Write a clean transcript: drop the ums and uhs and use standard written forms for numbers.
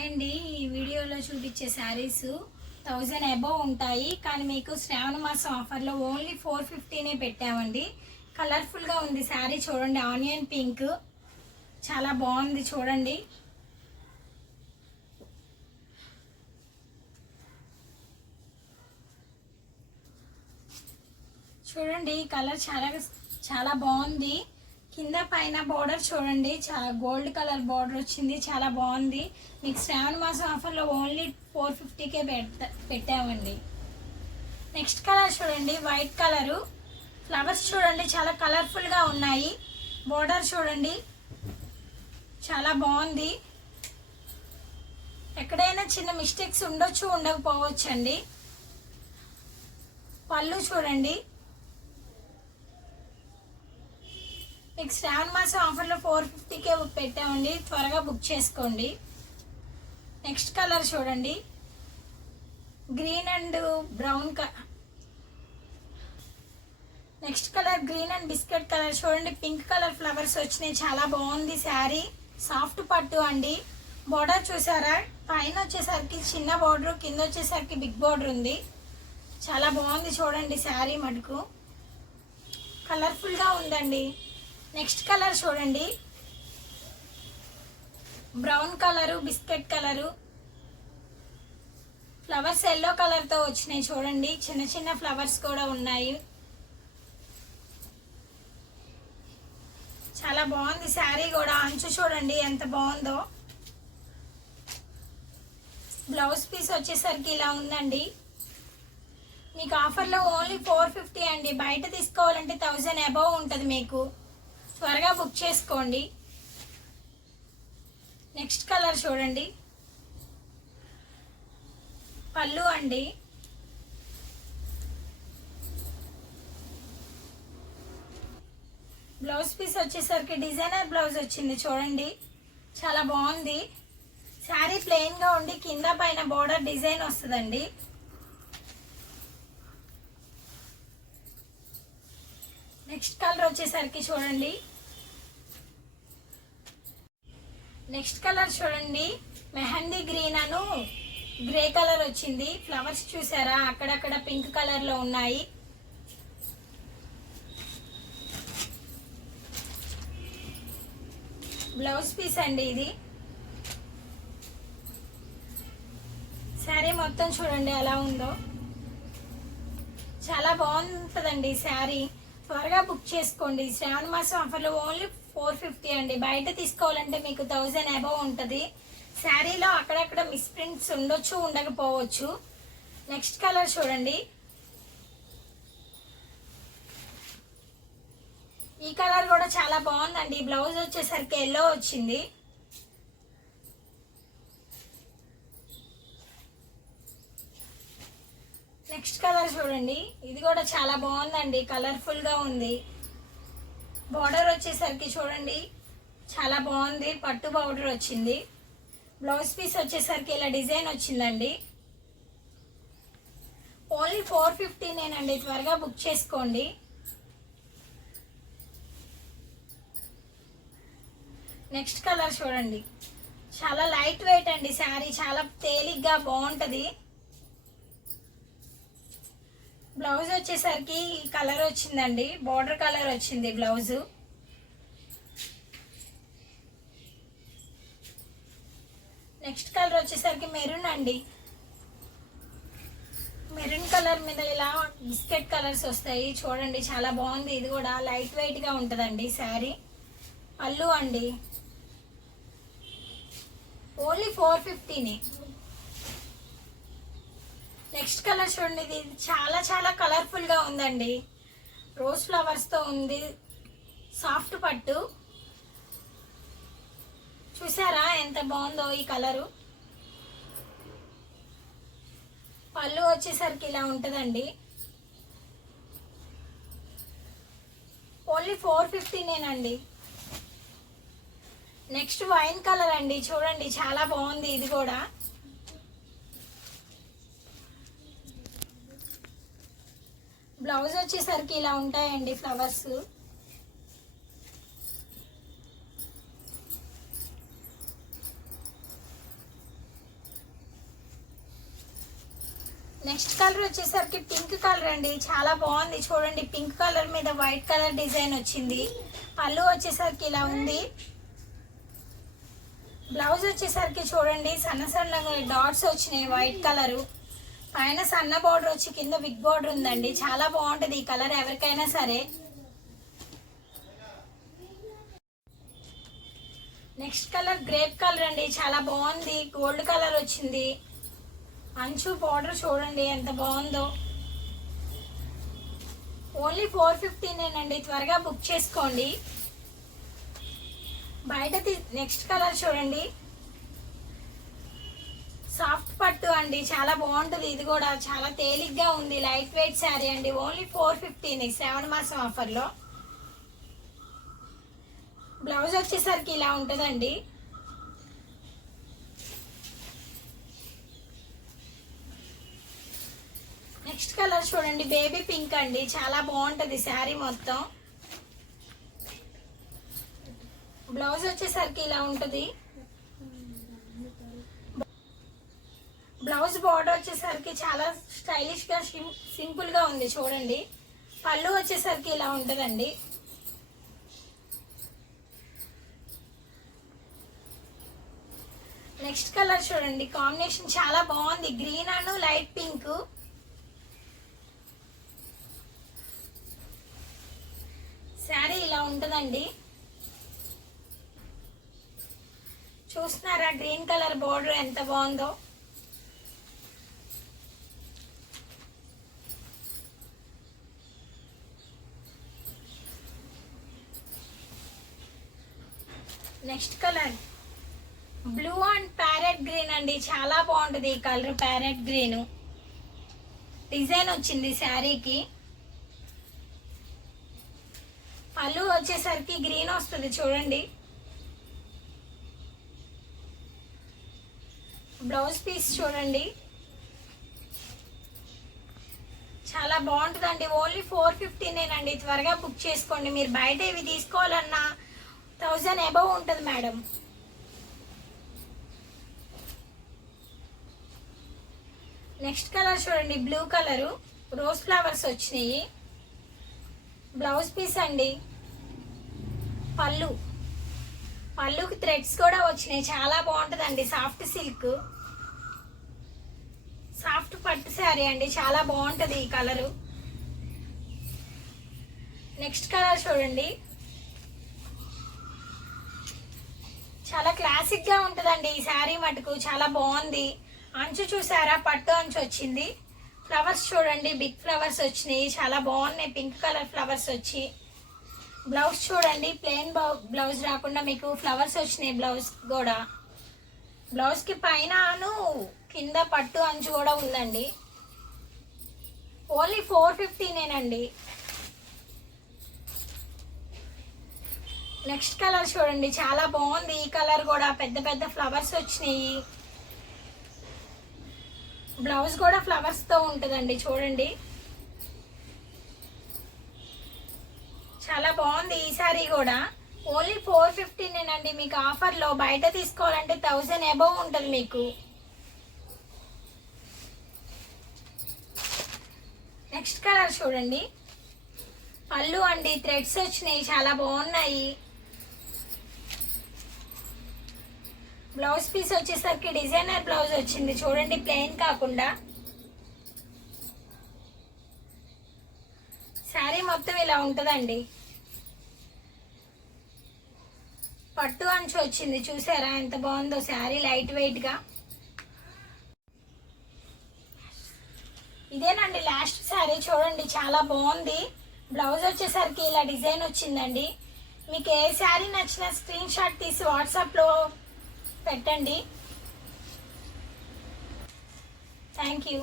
Hi అండి. ఈ వీడియోలో చూపించే శారీస్ 1000 అబోవ్ ఉంటాయి, కానీ మీకు శ్రావణ మాసం ఆఫర్లో ఓన్లీ 450నే పెట్టామండి. కలర్ఫుల్గా ఉంది శారీ, చూడండి. ఆనియన్ పింక్ చాలా బాగుంది, చూడండి. చూడండి కలర్ చాలా చాలా బాగుంది. కింద పైన బోర్డర్ చూడండి, గోల్డ్ కలర్ బోర్డర్ వచ్చింది, చాలా బాగుంది. మీకు శ్రావణ మాసం ఆఫర్లో ఓన్లీ 450కే పెట్టామండి. నెక్స్ట్ కలర్ చూడండి, వైట్ కలరు. ఫ్లవర్స్ చూడండి చాలా కలర్ఫుల్గా ఉన్నాయి. బోర్డర్ చూడండి చాలా బాగుంది. ఎక్కడైనా చిన్న మిస్టేక్స్ ఉండొచ్చు, ఉండకపోవచ్చు అండి. పళ్ళు చూడండి. మీకు శ్రావణ మాసం ఆఫర్లో 450కే పెట్టామండి, త్వరగా బుక్ చేసుకోండి. నెక్స్ట్ కలర్ చూడండి, green and brown next colour green and biscuit colour చూడండి. పింక్ కలర్ ఫ్లవర్స్ వచ్చినాయి, చాలా బాగుంది శారీ. సాఫ్ట్ పట్టు అండి. బోర్డర్ చూసారా, పైన వచ్చేసరికి చిన్న బోర్డర్, కింద వచ్చేసరికి బిగ్ బోర్డర్ ఉంది. చాలా బాగుంది చూడండి శారీ మటుకు కలర్ఫుల్గా ఉందండి. నెక్స్ట్ కలర్ చూడండి, brown colour, biscuit colour. Flowers yellow కలర్తో వచ్చినాయి చూడండి, చిన్న చిన్న ఫ్లవర్స్ కూడా ఉన్నాయి. చాలా బాగుంది శారీ కూడా. అంచు చూడండి ఎంత బాగుందో. బ్లౌజ్ పీస్ వచ్చేసరికి ఇలా ఉందండి. మీకు ఆఫర్లో ఓన్లీ 450 అండి. బయట తీసుకోవాలంటే 1000 అబోవ్ ఉంటుంది. మీకు త్వరగా బుక్ చేసుకోండి. నెక్స్ట్ కలర్ చూడండి, పళ్ళు అండి. బ్లౌజ్ పీస్ వచ్చేసరికి డిజైనర్ బ్లౌజ్ వచ్చింది చూడండి, చాలా బాగుంది. శారీ ప్లెయిన్గా ఉండి కింద పైన బోర్డర్ డిజైన్ వస్తుందండి. నెక్స్ట్ కలర్ వచ్చేసరికి చూడండి, నెక్స్ట్ కలర్ చూడండి, మెహందీ గ్రీన్ అను గ్రే కలర్ వచ్చింది. ఫ్లవర్స్ చూసారా, అక్కడక్కడ పింక్ కలర్లో ఉన్నాయి. బ్లౌజ్ పీస్ అండి ఇది. శారీ మొత్తం చూడండి ఎలా ఉందో, చాలా బాగుంటుందండి శారీ. త్వరగా బుక్ చేసుకోండి. శ్రావణ మాసం ఆఫర్లో ఓన్లీ 450 అండి. బయట తీసుకోవాలంటే మీకు 1000 అబోవ్ ఉంటుంది. శారీలో అక్కడక్కడ మిస్ప్రింట్స్ ఉండొచ్చు, ఉండకపోవచ్చు. నెక్స్ట్ కలర్ చూడండి, ఈ కలర్ కూడా చాలా బాగుందండి. బ్లౌజ్ వచ్చేసరికి ఎల్లో వచ్చింది. నెక్స్ట్ కలర్ చూడండి, ఇది కూడా చాలా బాగుందండి, కలర్ఫుల్గా ఉంది. బార్డర్ వచ్చేసరికి చూడండి చాలా బాగుంది, పట్టు బార్డర్ వచ్చింది. బ్లౌజ్ పీస్ వచ్చేసరికి ఇలా డిజైన్ వచ్చిందండి. ఓన్లీ 450నేనండి, త్వరగా బుక్ చేసుకోండి. నెక్స్ట్ కలర్ చూడండి, చాలా లైట్ వెయిట్ అండి శారీ, చాలా తేలిగ్గా బాగుంటుంది. బ్లౌజ్ వచ్చేసరికి ఈ కలర్ వచ్చిందండి, బార్డర్ కలర్ వచ్చింది బ్లౌజు. నెక్స్ట్ కలర్ వచ్చేసరికి మెరూన్ అండి. మెరూన్ కలర్ మీద ఇలా బిస్కెట్ కలర్స్ వస్తాయి చూడండి, చాలా బాగుంది. ఇది కూడా లైట్ వెయిట్గా ఉంటుందండి శారీ. పళ్ళు అండి, ఓన్లీ 450నే. నెక్స్ట్ కలర్ చూడండి, ఇది చాలా చాలా కలర్ఫుల్గా ఉందండి. రోజ్ ఫ్లవర్స్తో ఉంది, సాఫ్ట్ పట్టు. చూసారా ఎంత బాగుందో ఈ కలరు. పళ్ళు వచ్చేసరికి ఇలా ఉంటుందండి. ఓన్లీ 450నేనండి. నెక్స్ట్ వైన్ కలర్ అండి, చూడండి చాలా బాగుంది ఇది కూడా. బ్లౌజ్ వచ్చేసరికి ఇలా ఉంటాయండి ఫ్లవర్స్. నెక్స్ట్ కలర్ వచ్చేసరికి పింక్ కలర్ అండి, చాలా బాగుంది చూడండి. పింక్ కలర్ మీద వైట్ కలర్ డిజైన్ వచ్చింది. పళ్ళు వచ్చేసరికి ఇలా ఉంది. బ్లౌజ్ వచ్చేసరికి చూడండి సన్న సన్నగా డాట్స్ వచ్చినాయి వైట్ కలరు. పైన సన్న బార్డర్ వచ్చి కింద బిగ్ బార్డర్ ఉందండి. చాలా బాగుంటుంది ఈ కలర్ ఎవరికైనా సరే. నెక్స్ట్ కలర్ గ్రేప్ కలర్ అండి, చాలా బాగుంది. గోల్డ్ కలర్ వచ్చింది. అంచు బార్డర్ చూడండి ఎంత బాగుందో. ఓన్లీ 450నేనండి, త్వరగా బుక్ చేసుకోండి. బయట నెక్స్ట్ కలర్ చూడండి, సాఫ్ట్ పట్టు అండి, చాలా బాగుంటుంది. ఇది కూడా చాలా తేలిగ్గా ఉంది. లైట్ వెయిట్ శారీ అండి. ఓన్లీ 450 శ్రావణ మాసం ఆఫర్లో. బ్లౌజ్ వచ్చేసరికి ఇలా ఉంటుందండి. నెక్స్ట్ కలర్ చూడండి బేబీ పింక్ అండి, చాలా బాగుంటుంది శారీ మొత్తం. బ్లౌజ్ వచ్చేసరికి ఇలా ఉంటుంది. బ్లౌజ్ బార్డర్ వచ్చేసరికి చాలా స్టైలిష్ గా సింపుల్ గా ఉంది చూడండి. పళ్ళు వచ్చేసరికి ఇలా ఉంటుందండి. నెక్స్ట్ కలర్ చూడండి, కాంబినేషన్ చాలా బాగుంది. Green and light pink. Sari ఇలా ఉంటుందండి. చూస్తున్నారా గ్రీన్ కలర్ బోర్డర్ ఎంత బాగుందో. Next colour blue and parrot green అండి, చాలా బాగుంటుంది ఈ కలర్. ప్యారెట్ గ్రీన్ డిజైన్ వచ్చింది శారీకి. పళ్ళు వచ్చేసరికి గ్రీన్ వస్తుంది చూడండి. బ్లౌజ్ పీస్ చూడండి చాలా బాగుంటుందండి. ఓన్లీ 450నేనండి, త్వరగా బుక్ చేసుకోండి. మీరు బయట ఇవి తీసుకోవాలన్నా 1000 అబవ్ ఉంటుంది మేడం. నెక్స్ట్ కలర్ చూడండి బ్లూ కలరు, రోజ్ ఫ్లవర్స్ వచ్చినాయి. బ్లౌజ్ పీస్ అండి. పళ్ళుకి థ్రెడ్స్ కూడా వచ్చినాయి, చాలా బాగుంటుందండి. సాఫ్ట్ సిల్క్, సాఫ్ట్ పట్టు శారీ అండి, చాలా బాగుంటుంది ఈ కలరు. నెక్స్ట్ కలర్ చూడండి, చాలా క్లాసిక్ గా ఉంటుందండి ఈ శారీ మటుకు, చాలా బాగుంది. అంచు చూసారా, పట్టు అంచు వచ్చింది. ఫ్లవర్స్ చూడండి, బిగ్ ఫ్లవర్స్ వచ్చినాయి, చాలా బాగున్నాయి. పింక్ కలర్ ఫ్లవర్స్ వచ్చి. బ్లౌజ్ చూడండి, ప్లెయిన్ బ్లౌజ్ రాకుండా మీకు ఫ్లవర్స్ వచ్చినాయి. బ్లౌజ్ కూడా, బ్లౌజ్కి పైనను కింద పట్టు అంచు కూడా ఉందండి. ఓన్లీ 450నేనండి. నెక్స్ట్ కలర్ చూడండి, చాలా బాగుంది ఈ కలర్ కూడా. పెద్ద పెద్ద ఫ్లవర్స్ వచ్చినాయి. బ్లౌజ్ కూడా ఫ్లవర్స్తో ఉంటుందండి చూడండి. చాలా బాగుంది ఈ సారీ కూడా. ఓన్లీ 450నేనండి మీకు ఆఫర్లో. బయట తీసుకోవాలంటే 1000 అబవ్ ఉంటుంది మీకు. నెక్స్ట్ కలర్ చూడండి, పళ్ళు అండి, థ్రెడ్స్ వచ్చినాయి, చాలా బాగున్నాయి. బ్లౌజ్ పీస్ వచ్చేసరికి డిజైనర్ బ్లౌజ్ వచ్చింది చూడండి, ప్లెయిన్ కాకుండా. శారీ మొత్తం ఇలా ఉంటుందండి. పట్టు అంచు వచ్చింది చూసారా ఎంత బాగుందో శారీ, లైట్ వెయిట్ గా. ఇదేనండి లాస్ట్ శారీ చూడండి, చాలా బాగుంది. బ్లౌజ్ వచ్చేసరికి ఇలా డిజైన్ వచ్చిందండి. మీకు ఏ శారీ నచ్చినా స్క్రీన్ షాట్ తీసి వాట్సాప్లో పెట్టండి. Thank you.